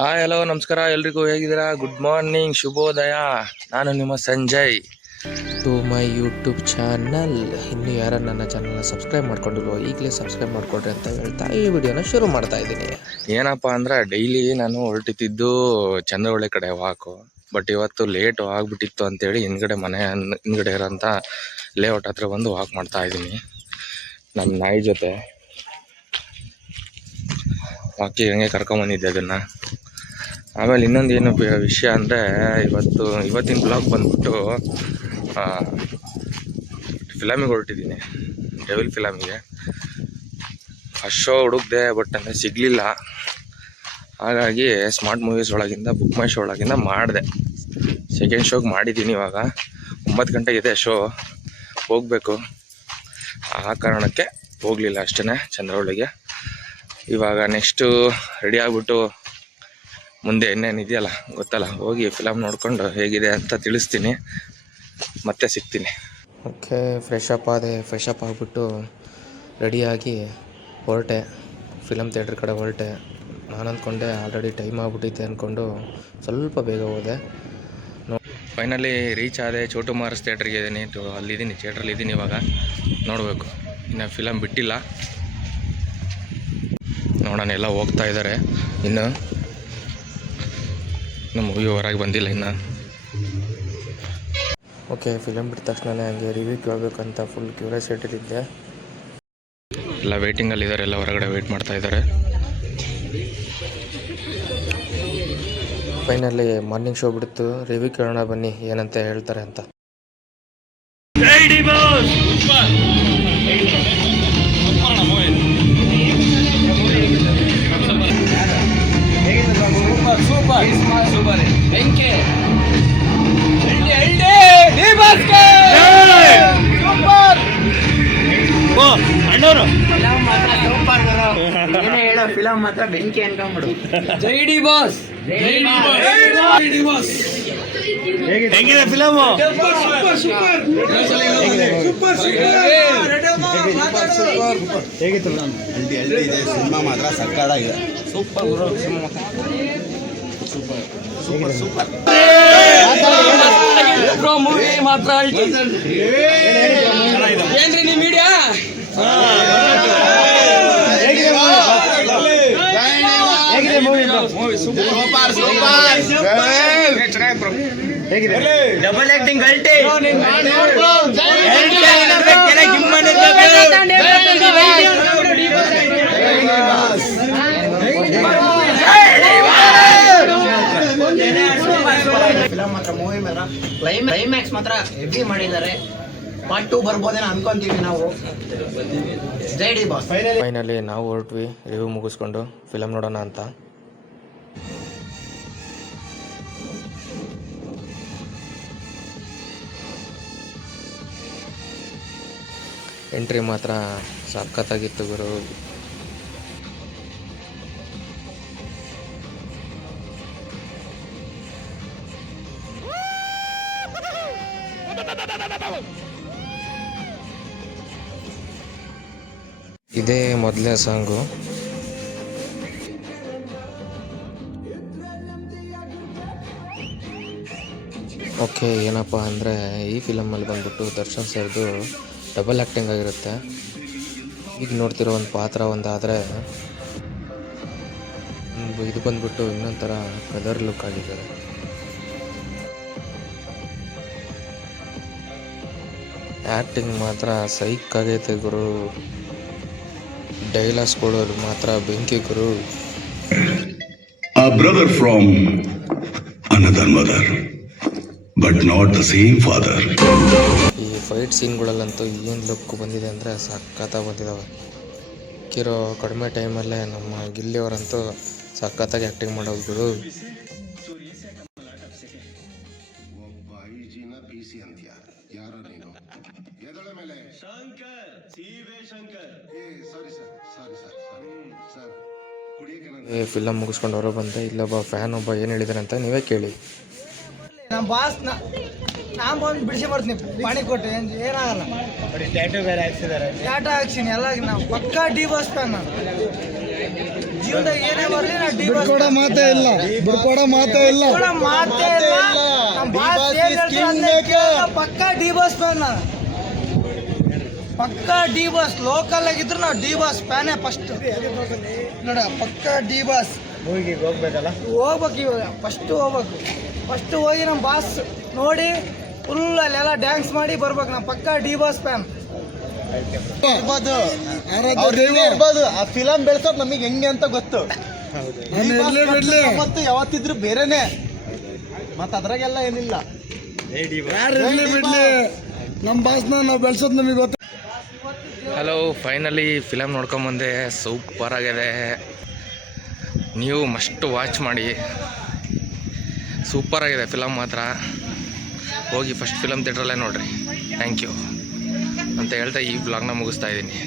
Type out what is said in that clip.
Hi hello ನಮಸ್ಕಾರ. ಎಲ್ರಿಗೂ ಹೇಗಿದ್ದೀರಾ? ಗುಡ್ ಮಾರ್ನಿಂಗ್ ಶುಭೋದಯ. ನಾನು ನಿಮ್ಮ Sanjay. To my YouTube channel ಇನ್ನು ಯಾರು ನನ್ನ ಚಾನಲ್ನ ಸಬ್ಸ್ಕ್ರೈಬ್ ಮಾಡ್ಕೊಂಡಿಲ್ವೋ ಈಗಲೇ ಸಬ್ಸ್ಕ್ರೈಬ್ ಮಾಡ್ಕೊಡ್ರಿ ಅಂತ ಹೇಳ್ತಾ ಈ ವಿಡಿಯೋನ ಶುರು ಮಾಡ್ತಾ ಇದ್ದೀನಿ. ಏನಪ್ಪ ಅಂದ್ರೆ ಡೈಲಿ ನಾನು ಹೊರಟಿದ್ದು ಚಂದ್ರವಳ್ಳಿ ಕಡೆ ವಾಕು ಬಟ್ ಇವತ್ತು ಲೇಟು ಆಗಿಬಿಟ್ಟಿತ್ತು ಅಂತೇಳಿ ಹಿಂದ್ಗಡೆ ಮನೆ ಹಿಂದ್ಗಡೆ ಇರೋಂಥ ಲೇಔಟ್ ಹತ್ರ ಬಂದು ವಾಕ್ ಮಾಡ್ತಾ ಇದ್ದೀನಿ. ನನ್ನ ನಾಯಿ ಜೊತೆ. ವಾಕಿಗೆ ಹಂಗೆ ಕರ್ಕೊಂಬಂದಿದ್ದೆ ಅದನ್ನು? ಆಮೇಲೆ ಇನ್ನೊಂದು ಏನು ವಿಷಯ ಅಂದರೆ ಇವತ್ತು ಇವತ್ತಿನ ಬ್ಲಾಗ್ ಬಂದ್ಬಿಟ್ಟು ಫಿಲಮಿಗೆ ಹೊರಟಿದ್ದೀನಿ. ಡೆವಿಲ್ ಫಿಲಮಿಗೆ. ಫಸ್ಟ್ ಶೋ ಹುಡುಕ್ದೆ ಬಟ್ ಅಂದರೆ ಸಿಗಲಿಲ್ಲ. ಹಾಗಾಗಿ ಸ್ಮಾರ್ಟ್ ಮೂವೀಸ್ ಒಳಗಿಂದ ಬುಕ್ ಮೈ ಶೋ ಒಳಗಿಂದ ಮಾಡಿದೆ. ಸೆಕೆಂಡ್ ಶೋಗೆ ಮಾಡಿದ್ದೀನಿ ಇವಾಗ. ಒಂಬತ್ತು ಇದೆ ಶೋ ಹೋಗಬೇಕು. ಆ ಕಾರಣಕ್ಕೆ ಹೋಗಲಿಲ್ಲ ಅಷ್ಟೇ ಚಂದ್ರವಳ್ಳಿಗೆ. ಇವಾಗ ನೆಕ್ಸ್ಟು ರೆಡಿ ಆಗಿಬಿಟ್ಟು ಮುಂದೆ ಇನ್ನೇನು ಇದೆಯಲ್ಲ ಗೊತ್ತಲ್ಲ. ಹೋಗಿ ಫಿಲಮ್ ನೋಡಿಕೊಂಡು ಹೇಗಿದೆ ಅಂತ ತಿಳಿಸ್ತೀನಿ. ಮತ್ತೆ ಸಿಗ್ತೀನಿ. ಓಕೆ ಫ್ರೆಶ್ ಅಪ್ ಆದೆ ಫ್ರೆಶ್ ಅಪ್ ಆಗಿಬಿಟ್ಟು ರೆಡಿಯಾಗಿ ಹೊರಟೆ. ಫಿಲಮ್ ಥಿಯೇಟ್ರ್ ಕಡೆ ಹೊರಟೆ. ನಾನು ಅಂದ್ಕೊಂಡೆ ಆಲ್ರೆಡಿ ಟೈಮ್ ಆಗಿಬಿಟ್ಟಿದೆ ಅಂದ್ಕೊಂಡು ಸ್ವಲ್ಪ ಬೇಗ ಹೋದೆ. ಫೈನಲಿ ರೀಚ್ ಆದೆ ಚೋಟು ಮಾರ್ಸ್ ಥಿಯೇಟ್ರಿಗೆ ಇದ್ದೀನಿ ಅಲ್ಲಿದ್ದೀನಿ ಥಿಯೇಟ್ರಲ್ಲಿ ಇದ್ದೀನಿ ಇವಾಗ. ನೋಡಬೇಕು. ಇನ್ನು ಫಿಲಮ್ ಬಿಟ್ಟಿಲ್ಲ. ನೋಡೋಣ ಎಲ್ಲ ಹೋಗ್ತಾ ಇದ್ದಾರೆ ಇನ್ನು ಇನ್ನು ಮೂವಿ ಹೊರಗೆ ಬಂದಿಲ್ಲ ಇನ್ನು. ಓಕೆ ಫಿಲಮ್ ಬಿಟ್ಟ ತಕ್ಷಣ ಹಂಗೆ ರಿವ್ಯೂ ಕೇಳಬೇಕಂತ ಫುಲ್ ಕ್ಯೂರಿಯಾಸಿಟಿಲಿದ್ದೆ ಎಲ್ಲ ವೇಟಿಂಗಲ್ಲಿ ಇದ್ದಾರೆ ಎಲ್ಲ ಹೊರಗಡೆ ವೇಟ್ ಮಾಡ್ತಾ ಇದ್ದಾರೆ ಫೈನಲಿ ಮಾರ್ನಿಂಗ್ ಶೋ ಬಿಡ್ತು. ರಿವ್ಯೂ ಕೇಳೋಣ ಬನ್ನಿ ಏನಂತ ಹೇಳ್ತಾರೆ ಅಂತ. ಏನೇ ಹೇಳೋ ಫಿಲಮ್ ಮಾತ್ರ ಬೆಂಕಿ ಅನ್ಕೊಂಬಿಡು ಸರ್ಕಾರ ಅಲ್ಟಿ ಇದೆ ಸಿನಿಮಾ ಮಾತ್ರ ಸಕ್ಕತ್ತಾಗಿದೆ ಡಬಲ್ ಆಕ್ಟಿಂಗ್ ಫಿಲಮ್ ಮಾತ್ರ ಮೂವಿ ಮಾತ್ರ ಕ್ಲೈಮ್ಯಾಕ್ಸ್ ಮಾತ್ರ ಹೆವಿ ಮಾಡಿದ್ದಾರೆ. ಪಾರ್ಟ್ ಟೂ ಬರ್ಬೋದೇನೋ ಅನ್ಕೊಂತೀವಿ ನಾವು. ಜೈ ಡಿ ಬಾಸ್ ಫೈನಲಿ ನಾವು ಹೊರಟ್ವಿ. ರಿವ್ಯೂ ಮುಗಿಸ್ಕೊಂಡು ಫಿಲಮ್ ನೋಡೋಣ ಅಂತ. ಎಂಟ್ರಿ ಮಾತ್ರ ಸಖತ್ತಾಗಿತ್ತು ಗುರು. ಇದೇ ಮೊದಲನೇ ಸಾಂಗು. ಓಕೆ, ಏನಪ್ಪ ಅಂದರೆ ಈ ಫಿಲಮಲ್ಲಿ ಬಂದ್ಬಿಟ್ಟು ದರ್ಶನ್ ಸರ್ದು ಡಬಲ್ ಆ್ಯಕ್ಟಿಂಗ್ ಆಗಿರುತ್ತೆ. ಈಗ ನೋಡ್ತಿರೋ ಒಂದು ಪಾತ್ರ ಒಂದಾದರೆ ಇದು ಬಂದ್ಬಿಟ್ಟು ಇನ್ನೊಂಥರ ಕಲರ್ ಲುಕ್ ಆಗಿದೆ. ಆ್ಯಕ್ಟಿಂಗ್ ಮಾತ್ರ ಸೈಕ್ ಆಗೈತೆ ಗುರು. ಡೈಲಾಗ್ಸ್ಗಳು ಮಾತ್ರ ಬೆಂಕಿ ಗುರು. ಆ brother from another mother, but not the same father. ಈ ಫೈಟ್ ಸೀನ್ಗಳಲ್ಲಂತೂ ಏನು ಲುಕ್ ಬಂದಿದೆ ಅಂದರೆ ಸಖತ್ತಾಗಿ ಬಂದಿದ್ದಾವೆ ಕಿರೋ ಕಡಿಮೆ ಟೈಮಲ್ಲೇ ನಮ್ಮ ಗಿಲ್ಲಿಯವರಂತೂ ಸಖತ್ತಾಗಿ ಆ್ಯಕ್ಟಿಂಗ್ ಮಾಡೋದು ಮೇಲೆ. ಶಂಕರ್ ಸಿವೆ ಶಂಕರ್. ಏ sorry sir sorry sir sir ಕುಡಿಯಕ್ಕೆ ನಾನು ಫಿಲಮ್ ಮುಗಿಸ್ಕೊಂಡು ಹೊರ ಬಂದೆ ಇಲ್ಲೊಬ್ಬ ಫ್ಯಾನ್ ಒಬ್ಬ ಏನು ಹೇಳಿದಾರೆ ಅಂತ ನೀವೇ ಕೇಳಿ. ನಮ್ಮ ಬಾಸ್ ನಾ ಬಂದು ಬಿಡಿಸಿ ಮಾಡ್ತೀನಿ ಪಾಣಿ ಕೊಟ್ಟು ಏನ್ ಏನಾಗಲ್ಲ. ಟ್ಯಾಟೂ ಬೇರೆ ಹಾಕ್ಸಿದ್ದಾರೆ ಟ್ಯಾಟೂ ಹಾಕ್ಸಿನಿ ಎಲ್ಲ ನಾವು ಪಕ್ಕಾ ಡಿ ಬಾಸ್ ಫ್ಯಾನ್ ನಾನು. ಜೀವನದಾಗ ಏನೇ ಬರಲಿ ನಾ ಡಿ ಕೂಡ ಮಾತೇ ಇಲ್ಲ ಬಿಡ್ಕೊಡ ಮಾತೇ ಇಲ್ಲ. ಮಾತೇ ಇಲ್ಲ. ನಮ್ಮ ಬಾಸ್. ಪಕ್ಕ ಡಿ ಬಾಸ್ ಫ್ಯಾನ್ ಪಕ್ಕ ಡಿ ಬಾಸ್ ಲೋಕಲ್ ಆಗಿದ್ರು ನಾವು ಡಿ ಬಾಸ್ ಫ್ಯಾನೇ ಫಸ್ಟ್ ನೋಡ ಪಕ್ಕ ಡಿ ಬಾಸ್ ಹೋಗ್ಬೇಕಲ್ಲ? ಹೋಗ್ಬೇಕು ಇವಾಗ ಫಸ್ಟ್ ಹೋಗ್ಬೇಕು. ಫಸ್ಟ್ ಹೋಗಿ ನಮ್ಮ ಬಾಸ್ ನೋಡಿ ಫುಲ್ ಅಲ್ಲೆಲ್ಲ ಡ್ಯಾನ್ಸ್ ಮಾಡಿ ಬರ್ಬೇಕು ನಾವು ಪಕ್ಕ ಡಿ ಬಾಸ್ ಫ್ಯಾನ್ ಇರ್ಬೋದು. ಆ ಫಿಲಮ್ ಬೆಳ್ಸೋದ್ ನಮಗೆ ಹೆಂಗೆ ಅಂತ ಗೊತ್ತು. ಮತ್ತು ಯಾವತ್ತಿದ್ರು ಬೇರೆನೆ. ಮತ್ತ ಅದ್ರಾಗೆಲ್ಲ ಏನಿಲ್ಲ. ನಮ್ಮ ಬಾಸ್ನ ನಾವು ಬೆಳ್ಸೋದು ನಮಗೆ ಗೊತ್ತು. ಹಲೋ ಫೈನಲಿ ಫಿಲಮ್ ನೋಡ್ಕೊಂಬಂದೆ ಸೂಪರ್ ಆಗಿದೆ. ನೀವು ಮಸ್ಟ್ ವಾಚ್ ಮಾಡಿ. ಸೂಪರ್ ಆಗಿದೆ ಫಿಲಮ್ ಮಾತ್ರ. ಹೋಗಿ ಫಸ್ಟ್ ಫಿಲಮ್ ಥಿಯೇಟ್ರಲ್ಲೇ ನೋಡ್ರಿ. ಥ್ಯಾಂಕ್ ಯು ಅಂತ ಹೇಳ್ತಾ ಈ ಬ್ಲಾಗ್ನ ಮುಗಿಸ್ತಾ ಇದ್ದೀನಿ.